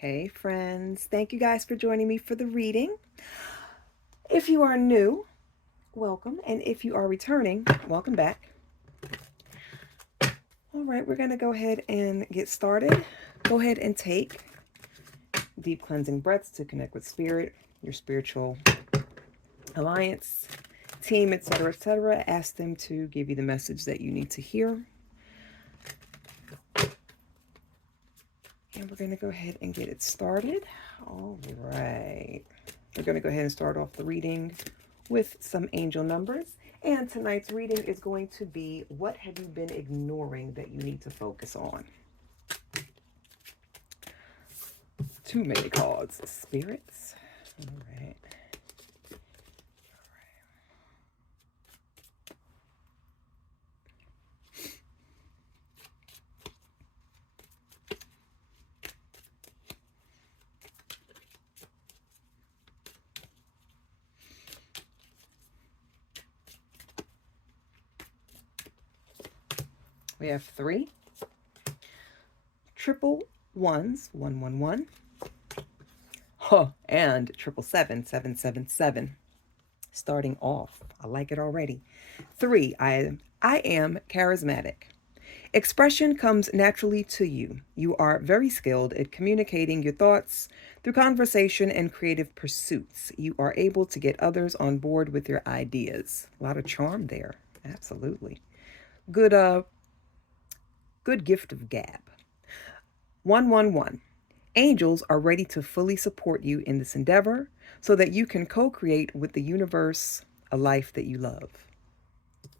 Hey friends, thank you guys for joining me for the reading. If you are new, welcome, and if you are returning, welcome back. All right, we're going to go ahead and get started. Go ahead and take deep cleansing breaths to connect with spirit, your spiritual alliance, team, etc., etc. Ask them to give you the message that you need to hear. And we're going to go ahead and get it started. All right. We're going to go ahead and start off the reading with some angel numbers. And tonight's reading is going to be, what have you been ignoring that you need to focus on? Too many cards. Spirits. All right. We have 3 triple ones, 111. And 777, starting off. I like it already. 3, I am charismatic. Expression comes naturally to you. You are very skilled at communicating your thoughts through conversation and creative pursuits. You are able to get others on board with your ideas. A lot of charm there. Absolutely. Good good gift of gab. 111. Angels are ready to fully support you in this endeavor so that you can co-create with the universe a life that you love.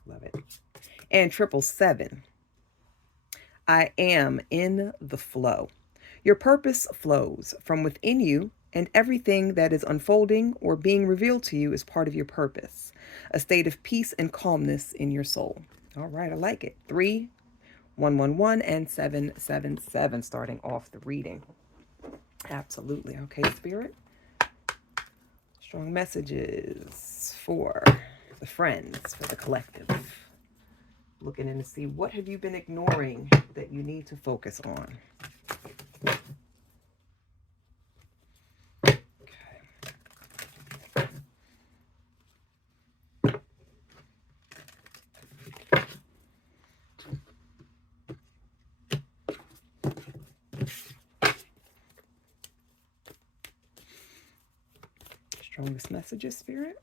Love it. And 777. I am in the flow. Your purpose flows from within you, and everything that is unfolding or being revealed to you is part of your purpose, a state of peace and calmness in your soul. All right, I like it. 3, 111, and 777, starting off the reading. Absolutely. Okay, Spirit. Strong messages for the friends, for the collective. Looking in to see, what have you been ignoring that you need to focus on? Strongest messages, Spirit.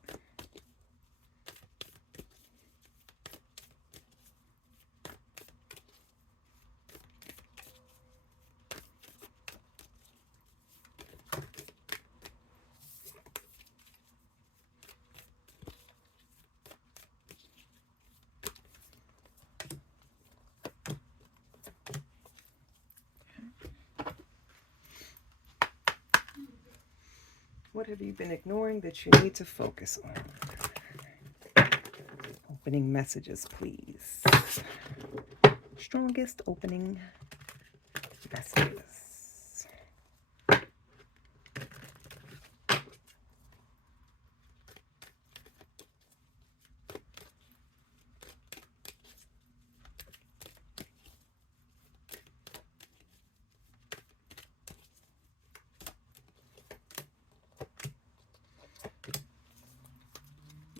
What have you been ignoring that you need to focus on? Opening messages, please. Strongest opening messages.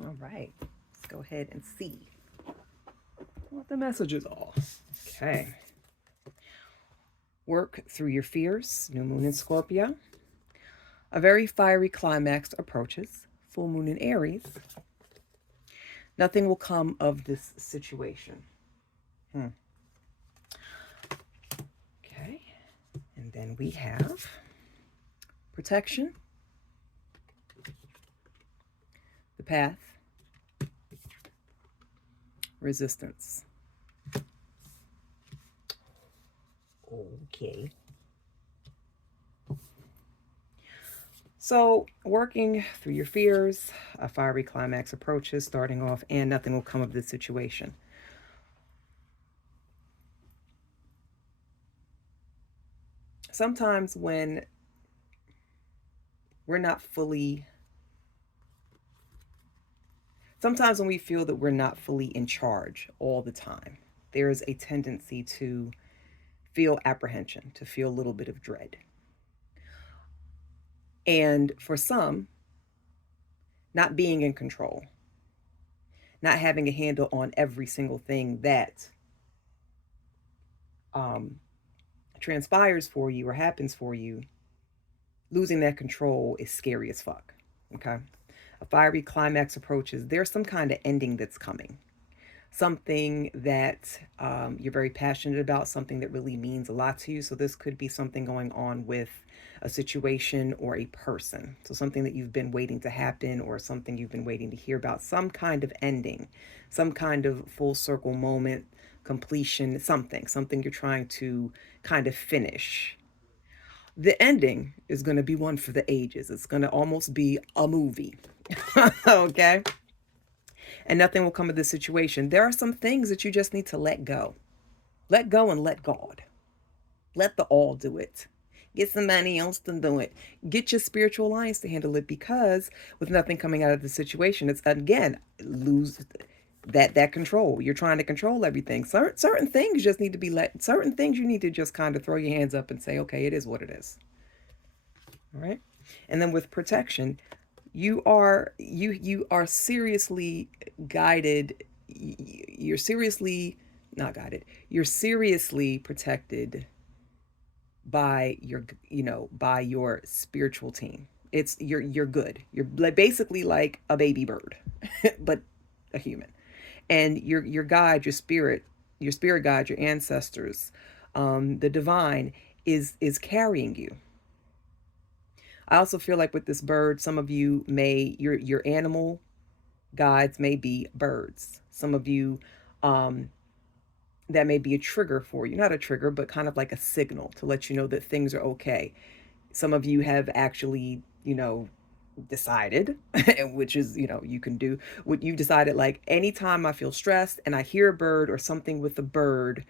All right, let's go ahead and see what the messages are. Okay. Work through your fears, new moon in Scorpio. A very fiery climax approaches, full moon in Aries. Nothing will come of this situation. Okay. And then we have protection, the path, resistance. Okay. So, working through your fears, a fiery climax approaches, starting off, and nothing will come of this situation. Sometimes when we're not fully, sometimes when we feel that we're not fully in charge all the time, there is a tendency to feel apprehension, to feel a little bit of dread. And for some, not being in control, not having a handle on every single thing that um, transpires for you or happens for you, losing that control is scary as fuck. Okay. A fiery climax approaches. There's some kind of ending that's coming. Something that you're very passionate about, something that really means a lot to you. So, this could be something going on with a situation or a person. So, something that you've been waiting to happen or something you've been waiting to hear about, some kind of ending, some kind of full circle moment, completion, something you're trying to kind of finish. The ending is going to be one for the ages. It's going to almost be a movie. Okay? And nothing will come of this situation. There are some things that you just need to let go. Let go and let God. Let the all do it. Get somebody else to do it. Get your spiritual alliance to handle it, because with nothing coming out of the situation, it's again lose that control. You're trying to control everything. Certain things just need to be let. Certain things you need to just kind of throw your hands up and say, okay, it is what it is. All right. And then with protection, you are seriously guided. You're seriously not guided. You're seriously protected by by your spiritual team. It's you're good. You're basically like a baby bird, but a human. And your guide, your spirit guide, your ancestors, the divine is carrying you. I also feel like with this bird, some of you may your animal guides may be birds. Some of you, um, that may be a trigger for you. Not a trigger, but kind of like a signal to let you know that things are okay. Some of you have actually, decided, which is, you can do what you decided. Like, anytime I feel stressed and I hear a bird or something with a bird,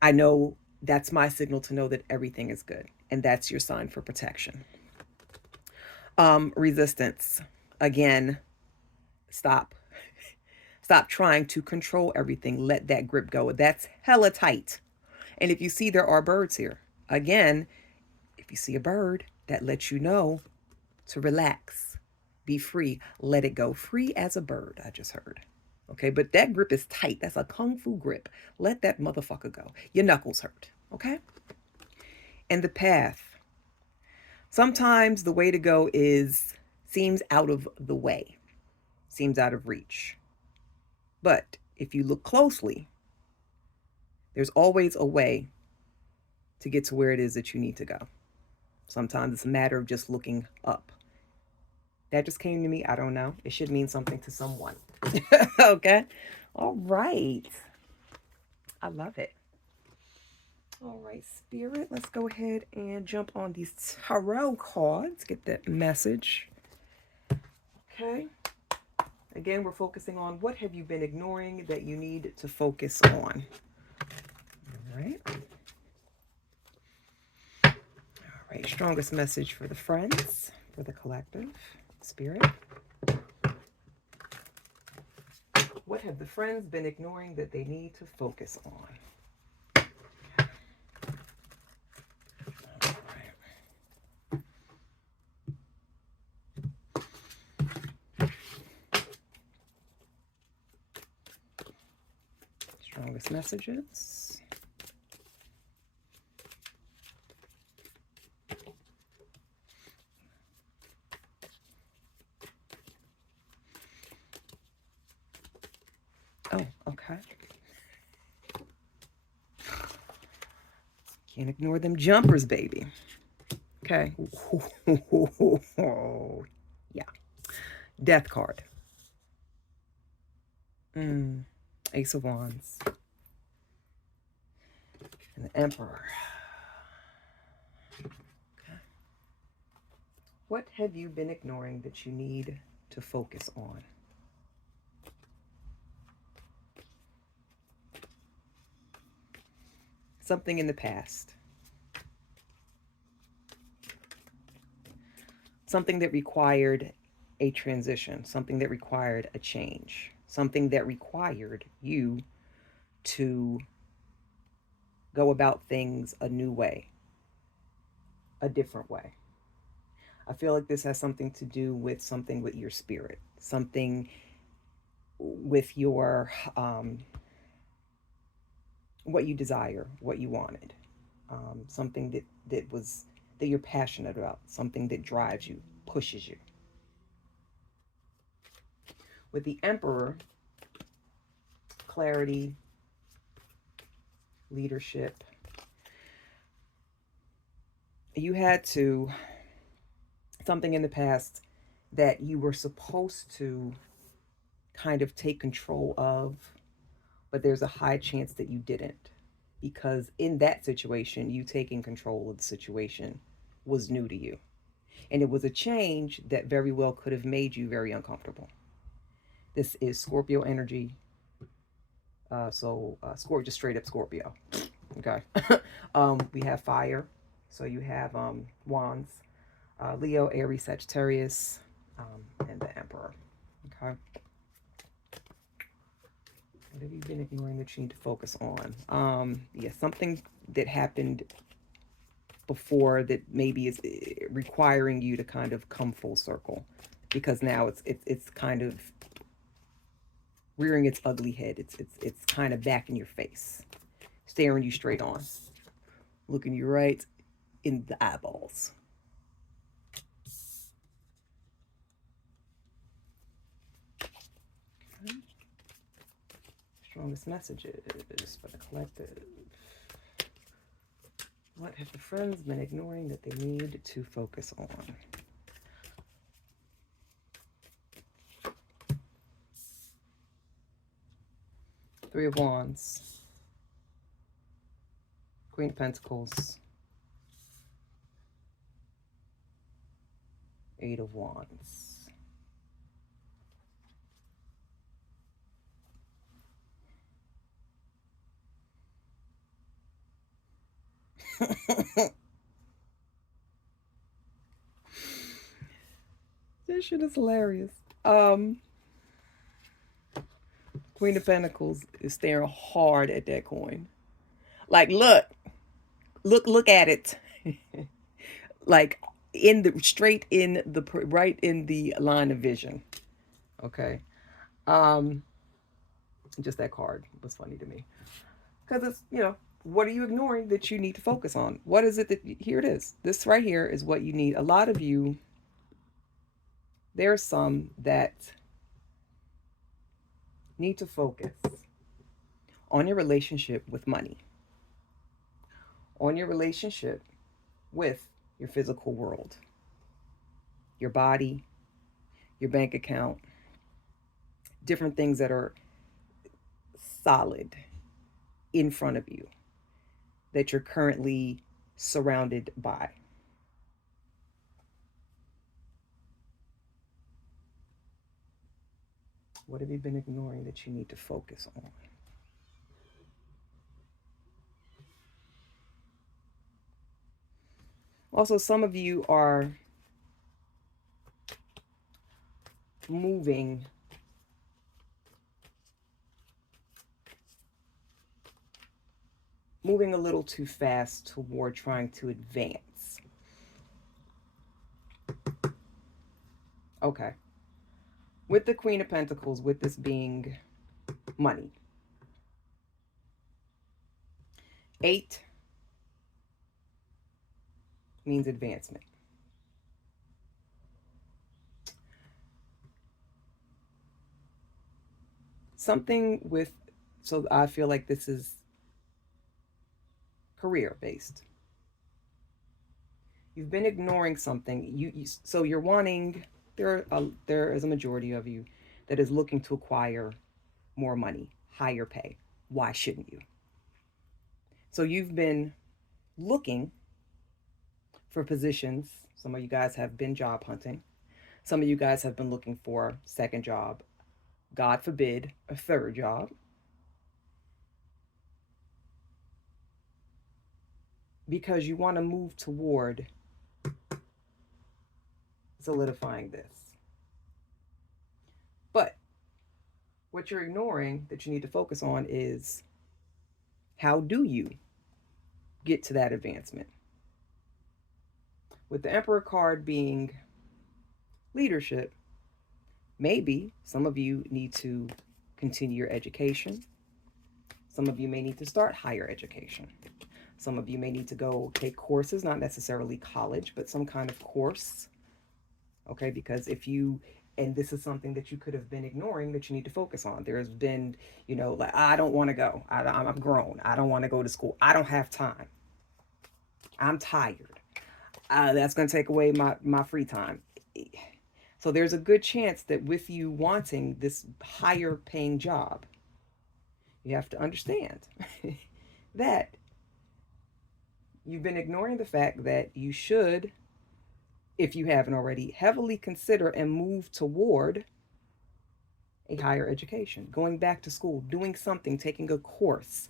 I know that's my signal to know that everything is good. And that's your sign for protection. Resistance. Again, stop. Stop trying to control everything. Let that grip go. That's hella tight. And if you see there are birds here, again, if you see a bird, that lets you know to relax, be free, let it go. Free as a bird, I just heard. Okay, but that grip is tight. That's a kung fu grip. Let that motherfucker go. Your knuckles hurt. Okay? And the path. Sometimes the way to go seems out of the way, seems out of reach. But if you look closely, there's always a way to get to where it is that you need to go. Sometimes it's a matter of just looking up. That just came to me. I don't know. It should mean something to someone. Okay. All right. I love it. All right, Spirit. Let's go ahead and jump on these tarot cards. Get that message. Okay. Again, we're focusing on what have you been ignoring that you need to focus on. All right. All right. Strongest message for the friends, for the collective. Spirit. What have the friends been ignoring that they need to focus on? Strongest messages. Oh, okay. Can't ignore them jumpers, baby. Okay. Yeah. Death card. Ace of Wands. And the Emperor. Okay. What have you been ignoring that you need to focus on? Something in the past. Something that required a transition. Something that required a change. Something that required you to go about things a new way, a different way. I feel like this has something to do with something with your spirit, something with your what you desire, what you wanted, something that you're passionate about, something that drives you, pushes you. With the Emperor, clarity, leadership. You had to something in the past that you were supposed to kind of take control of, but there's a high chance that you didn't. Because in that situation, you taking control of the situation was new to you. And it was a change that very well could have made you very uncomfortable. This is Scorpio energy. Scorpio, just straight up Scorpio. Okay. We have fire. So you have wands, Leo, Aries, Sagittarius, and the Emperor. Okay. What have you been ignoring that you need to focus on? Yeah, something that happened before that maybe is requiring you to kind of come full circle, because now it's kind of rearing its ugly head. It's kind of back in your face, staring you straight on, looking you right in the eyeballs. Okay. Strongest messages for the collective. What have the friends been ignoring that they need to focus on? Three of Wands, Queen of Pentacles, Eight of Wands. This shit is hilarious. Queen of Pentacles is staring hard at that coin. Like, look at it. Like in the straight in the right in the line of vision. Okay. Um, just that card was funny to me because it's what are you ignoring that you need to focus on? What is it that here it is? This right here is what you need. A lot of you. There are some that need to focus on your relationship with money, on your relationship with your physical world, your body, your bank account, different things that are solid in front of you that you're currently surrounded by. What have you been ignoring that you need to focus on? Also, some of you are moving a little too fast toward trying to advance. Okay. With the Queen of Pentacles, with this being money. 8 means advancement. Something with, so I feel like this is career based. You've been ignoring something. So you're wanting, there is a majority of you that is looking to acquire more money, higher pay. Why shouldn't you? So you've been looking for positions. Some of you guys have been job hunting. Some of you guys have been looking for a second job. God forbid, a third job. Because you want to move toward solidifying this. But what you're ignoring that you need to focus on is, how do you get to that advancement? With the Emperor card being leadership, maybe some of you need to continue your education. Some of you may need to start higher education. Some of you may need to go take courses, not necessarily college, but some kind of course. Okay, because if you, and this is something that you could have been ignoring that you need to focus on. There's been, like, I don't want to go. I'm grown. I don't want to go to school. I don't have time. I'm tired. That's going to take away my free time. So there's a good chance that with you wanting this higher paying job, you have to understand that you've been ignoring the fact that you should, if you haven't already, heavily consider and move toward a higher education, going back to school, doing something, taking a course.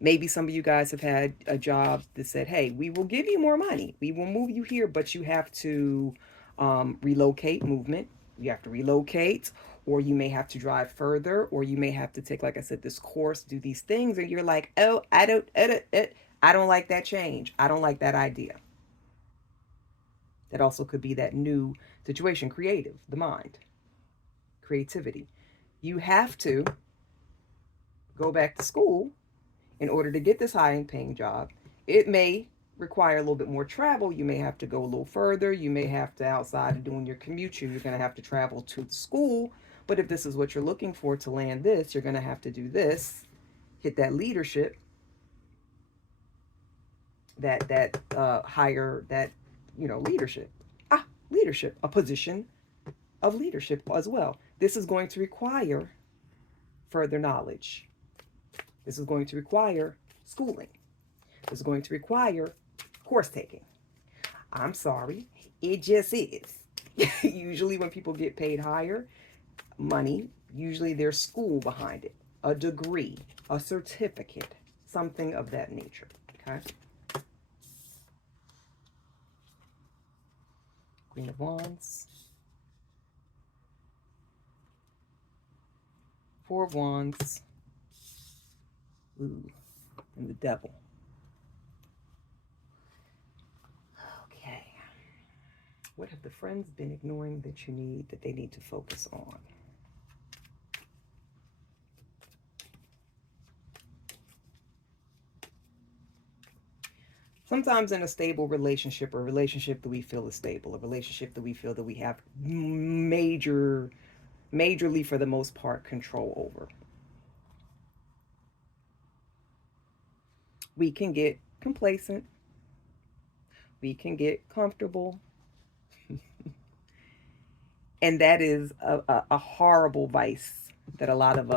Maybe some of you guys have had a job that said, hey, we will give you more money. We will move you here, but you have to relocate, movement. You have to relocate, or you may have to drive further, or you may have to take, like I said, this course, do these things. And you're like, oh, I don't like that change. I don't like that idea. That also could be that new situation, creative, the mind, creativity. You have to go back to school in order to get this high paying job. It may require a little bit more travel. You may have to go a little further. You may have to, outside of doing your commute, you're going to have to travel to the school. But if this is what you're looking for to land this, you're going to have to do this, hit that leadership, that higher, that, leadership. Leadership, a position of leadership as well. This is going to require further knowledge. This is going to require schooling. This is going to require course taking. I'm sorry, it just is. Usually when people get paid higher money, usually there's school behind it, a degree, a certificate, something of that nature. Okay. Queen of Wands. Four of Wands. Ooh, and the Devil. Okay. What have the friends been ignoring that they need to focus on? Sometimes in a stable relationship, or a relationship that we feel is stable, a relationship that we feel that we have majorly for the most part control over, we can get complacent, we can get comfortable, and that is a horrible vice that a lot of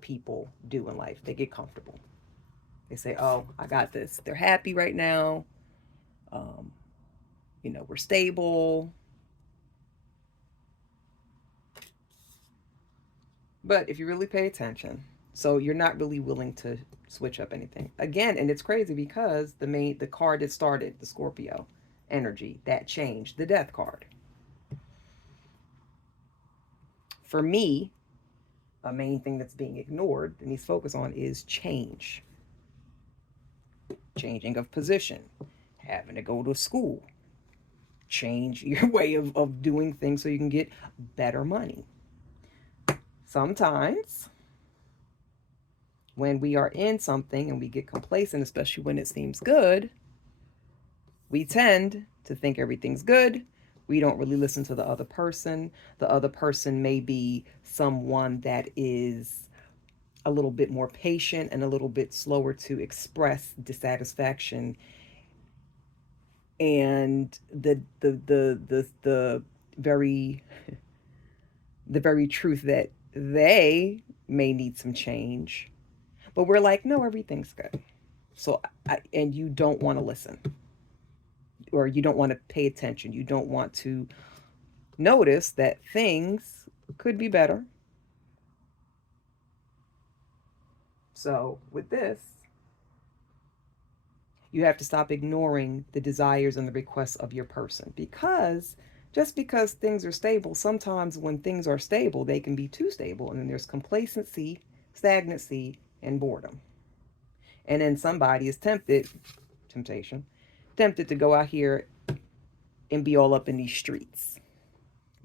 people do in life. They get comfortable. They say, oh, I got this. They're happy right now. We're stable. But if you really pay attention, so you're not really willing to switch up anything. Again, and it's crazy because the card that started, the Scorpio energy, that changed, the Death card. For me, a main thing that's being ignored and needs focus on is change. Changing of position, having to go to school, change your way of doing things so you can get better money. Sometimes when we are in something and we get complacent, especially when it seems good, we tend to think everything's good. We don't really listen to the other person. The other person may be someone that is a little bit more patient and a little bit slower to express dissatisfaction, and the very truth that they may need some change, but we're like, no, everything's good. So and you don't want to listen, or you don't want to pay attention. You don't want to notice that things could be better. So with this, you have to stop ignoring the desires and the requests of your person, because just because things are stable, sometimes when things are stable, they can be too stable. And then there's complacency, stagnancy, and boredom. And then somebody is temptation, tempted to go out here and be all up in these streets,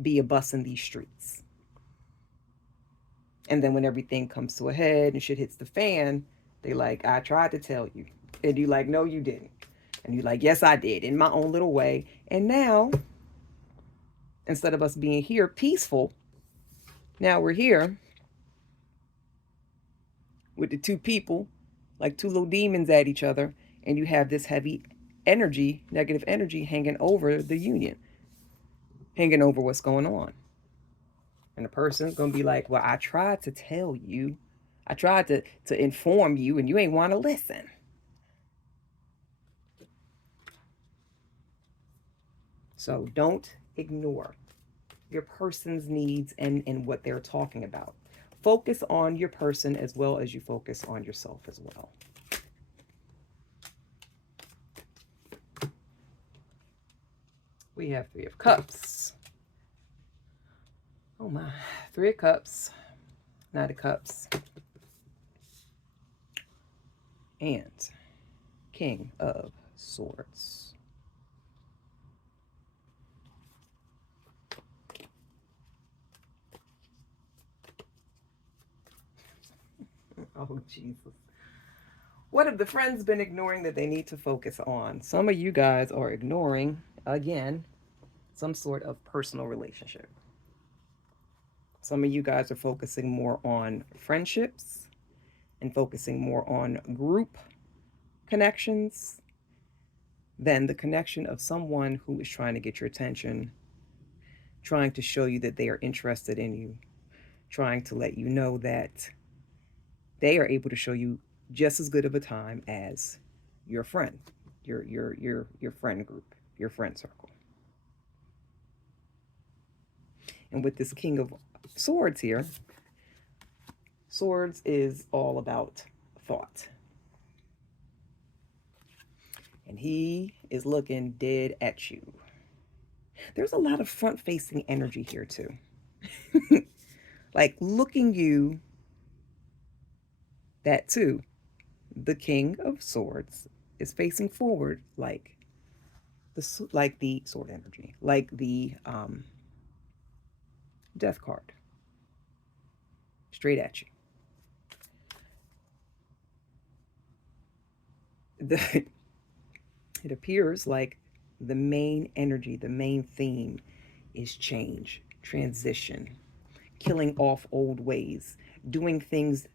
be a bus in these streets. And then when everything comes to a head and shit hits the fan, they like, I tried to tell you. And you like, no, you didn't. And you like, yes, I did, in my own little way. And now, instead of us being here peaceful, now we're here with the two people, like two little demons at each other. And you have this heavy energy, negative energy, hanging over the union, hanging over what's going on. And the person's going to be like, well, I tried to tell you. I tried to inform you, and you ain't want to listen. So don't ignore your person's needs and what they're talking about. Focus on your person as well as you focus on yourself as well. We have Three of Cups. Oh my, Three of Cups, Knight of Cups, and King of Swords. Oh, Jesus. What have the friends been ignoring that they need to focus on? Some of you guys are ignoring, again, some sort of personal relationship. Some of you guys are focusing more on friendships and focusing more on group connections than the connection of someone who is trying to get your attention, trying to show you that they are interested in you, trying to let you know that they are able to show you just as good of a time as your friend, your friend group, your friend circle. And with this King of Swords here, Swords is all about thought. And he is looking dead at you. There's a lot of front-facing energy here too. Like looking you, that too. The King of Swords is facing forward like the sword energy, like the Death card, straight at you. It appears like the main energy, the main theme is change, transition, killing off old ways, doing things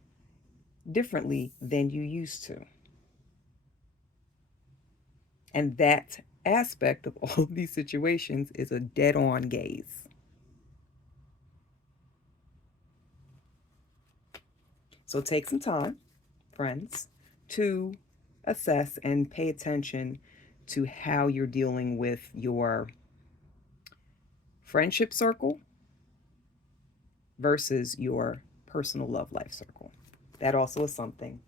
differently than you used to. And that aspect of all of these situations is a dead-on gaze. So take some time, friends, to assess and pay attention to how you're dealing with your friendship circle versus your personal love life circle. That also is something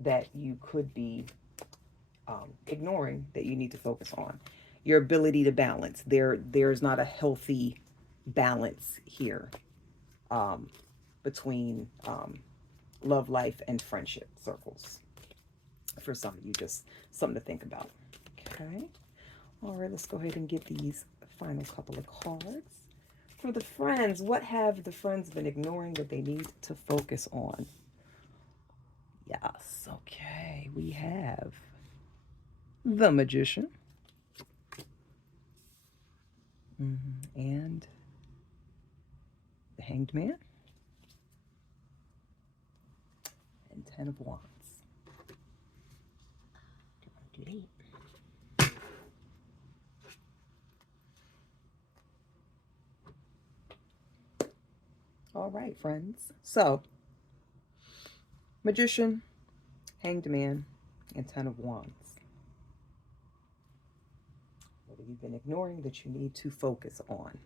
that you could be ignoring, that you need to focus on. Your ability to balance. There's not a healthy balance here between love life and friendship circles. For some of you, just something to think about. Okay. All right, let's go ahead and get these final couple of cards. For the friends, what have the friends been ignoring that they need to focus on? Yes, okay. We have the Magician. And the Hanged Man. And Ten of Wands. All right, friends. So, Magician, Hanged Man, and Ten of Wands. What have you been ignoring that you need to focus on?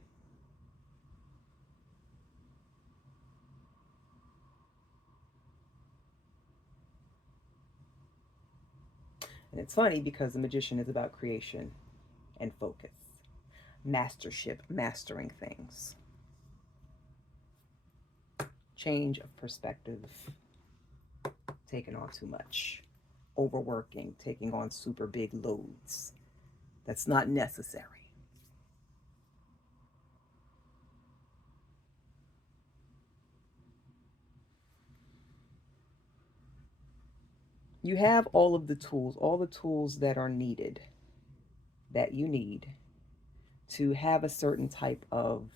And it's funny because the Magician is about creation and focus, mastership, mastering things, change of perspective, taking on too much, overworking, taking on super big loads, That's not necessary. You have all the tools that are needed, that you need to have a certain type of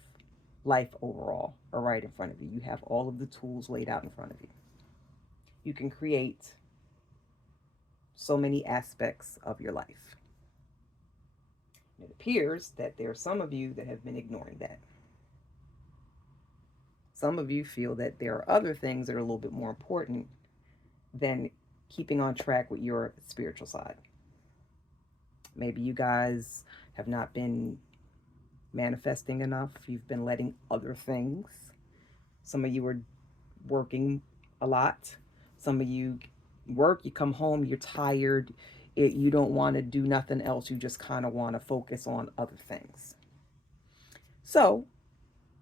life overall are right in front of you. You have all of the tools laid out in front of you. You can create so many aspects of your life. It appears that there are some of you that have been ignoring that. Some of you feel that there are other things that are a little bit more important than keeping on track with your spiritual side. Maybe you guys have not been manifesting enough. You've been letting other things. Some of you are working a lot. Some of you work, you come home, you're tired. You don't want to do nothing else. You just kind of want to focus on other things. So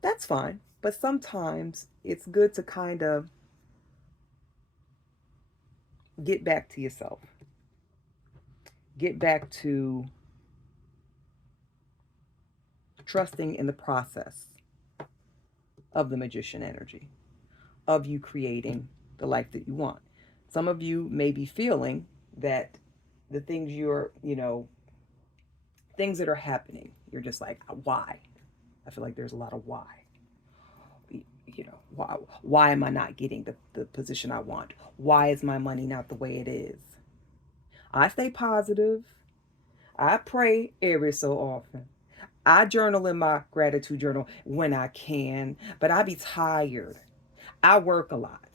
that's fine. But sometimes it's good to kind of get back to yourself. Get back to trusting in the process of the magician energy, of you creating the life that you want. Some of you may be feeling that the things things that are happening, you're just like, why? I feel like there's a lot of why. Why am I not getting the position I want? Why is my money not the way it is? I stay positive. I pray every so often. I journal in my gratitude journal when I can, but I be tired. I work a lot.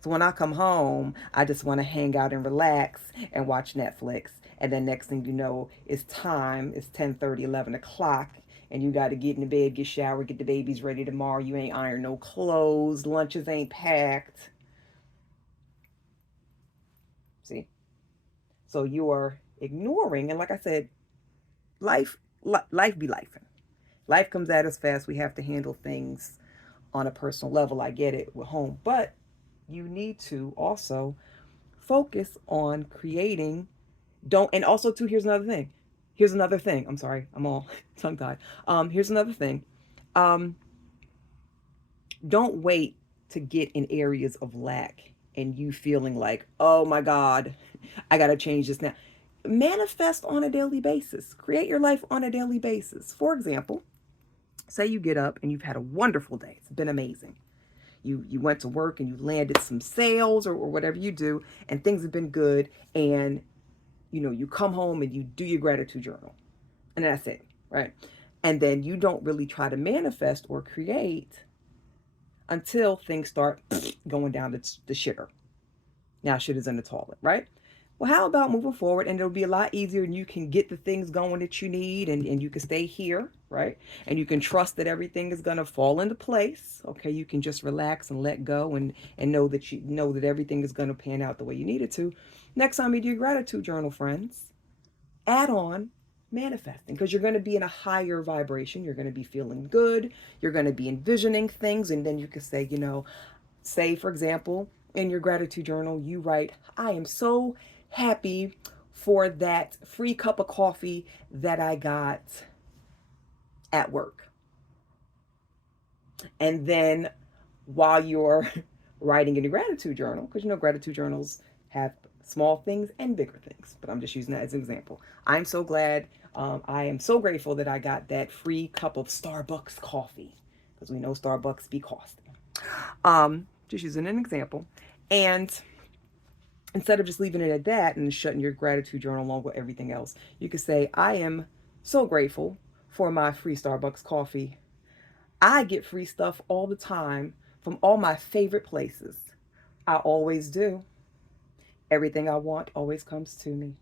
So when I come home, I just want to hang out and relax and watch Netflix. And then next thing you know, it's time. It's 10:30, 11 o'clock. And you got to get in the bed, get showered, get the babies ready tomorrow. You ain't iron no clothes. Lunches ain't packed. See? So you are ignoring. And like I said, life be life. Life comes at us fast. We have to handle things on a personal level. I get it with home. But you need to also focus on creating. And also too, here's another thing. I'm sorry, I'm all tongue tied. Here's another thing. Don't wait to get in areas of lack and you feeling like, oh my God, I gotta change this now. Manifest on a daily basis. Create your life on a daily basis. For example, say you get up and you've had a wonderful day. It's been amazing. You went to work and you landed some sales or whatever you do, and things have been good, and you come home and you do your gratitude journal, and that's it, right? And then you don't really try to manifest or create until things start going down the shitter. Now shit is in the toilet, right? Well, how about moving forward, and it'll be a lot easier, and you can get the things going that you need, and you can stay here, right? And you can trust that everything is going to fall into place. Okay, you can just relax and let go, and know that everything is going to pan out the way you need it to. Next time you do your gratitude journal, friends, add on manifesting, because you're going to be in a higher vibration. You're going to be feeling good. You're going to be envisioning things, and then you can say, say for example, in your gratitude journal, you write, I am so happy for that free cup of coffee that I got at work. And then while you're writing in your gratitude journal, because gratitude journals have small things and bigger things, but I'm just using that as an example. I'm so glad, I am so grateful that I got that free cup of Starbucks coffee, because we know Starbucks be costing. Just using an example. And instead of just leaving it at that and shutting your gratitude journal along with everything else, you could say, I am so grateful for my free Starbucks coffee. I get free stuff all the time from all my favorite places. I always do. Everything I want always comes to me.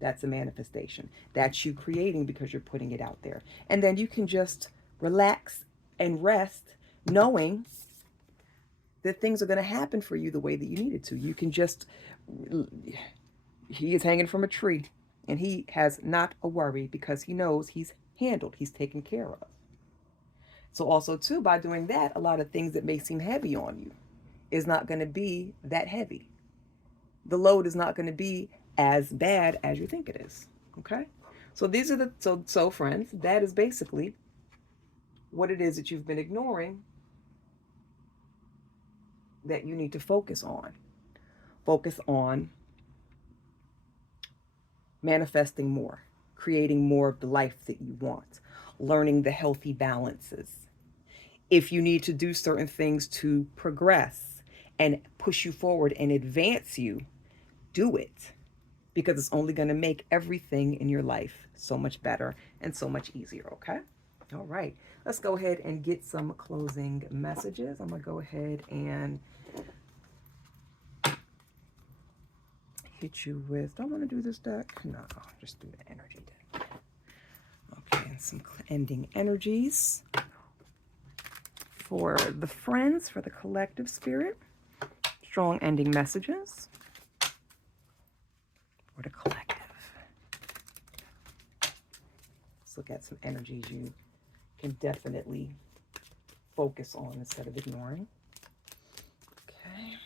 That's a manifestation. That's you creating because you're putting it out there. And then you can just relax and rest knowing that things are going to happen for you the way that you need it to. You can just, he is hanging from a tree and he has not a worry because he knows he's handled, he's taken care of. So also too, by doing that, a lot of things that may seem heavy on you is not going to be that heavy. The load is not going to be as bad as you think it is. Okay? So these are the, so friends, that is basically what it is that you've been ignoring that you need to focus on. Focus on manifesting more, creating more of the life that you want, learning the healthy balances. If you need to do certain things to progress and push you forward and advance you, do it, because it's only going to make everything in your life so much better and so much easier, okay? All right, let's go ahead and get some closing messages. I'm going to go ahead and hit you with, do I want to do this deck? No, just do the energy deck. Okay, and some ending energies for the friends, for the collective spirit. Strong ending messages for the collective. Let's look at some energies you can definitely focus on instead of ignoring. Okay.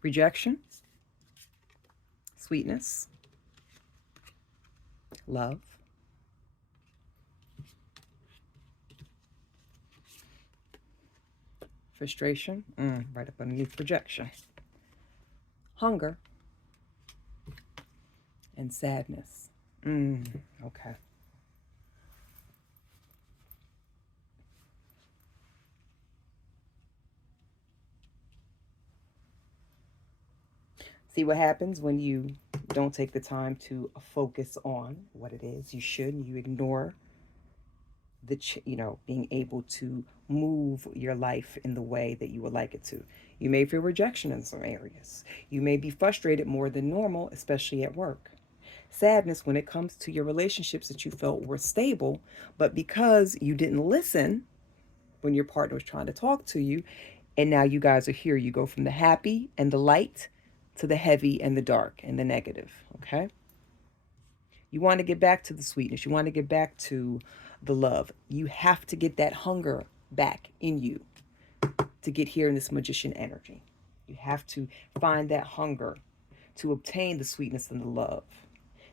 Rejection, sweetness, love, frustration, right up underneath rejection, hunger, and sadness. Okay. See what happens when you don't take the time to focus on what it is you should, and you ignore the being able to move your life in the way that you would like it to. You may feel rejection in some areas. You may be frustrated more than normal, especially at work. Sadness when it comes to your relationships that you felt were stable, but because you didn't listen when your partner was trying to talk to you, and now you guys are here, you go from the happy and the light to the heavy and the dark and the negative. Okay. You want to get back to the sweetness. You want to get back to the love. You have to get that hunger back in you to get here in this magician energy. You have to find that hunger to obtain the sweetness and the love,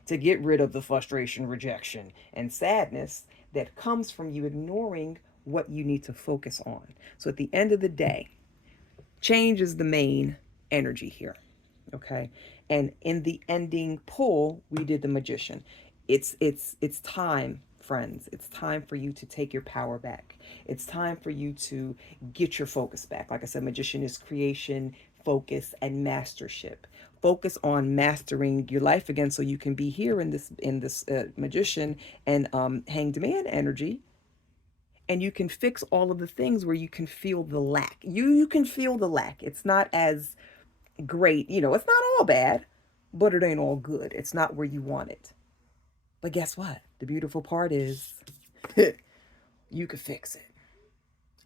to get rid of the frustration, rejection, and sadness that comes from you ignoring what you need to focus on. So at the end of the day, change is the main energy here. Okay. And in the ending pull, we did the magician. It's time, friends. It's time for you to take your power back. It's time for you to get your focus back. Like I said, magician is creation, focus, and mastership. Focus on mastering your life again, so you can be here in this magician and hanged man energy, and you can fix all of the things where you can feel the lack. You can feel the lack. It's not as great, it's not all bad, but it ain't all good. It's not where you want it. But guess what? The beautiful part is you could fix it.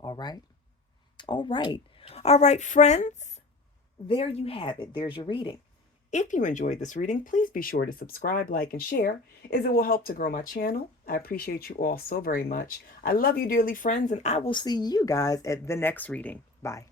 All right. All right. All right, friends. There you have it. There's your reading. If you enjoyed this reading, please be sure to subscribe, like, and share, as it will help to grow my channel. I appreciate you all so very much. I love you dearly, friends, and I will see you guys at the next reading. Bye.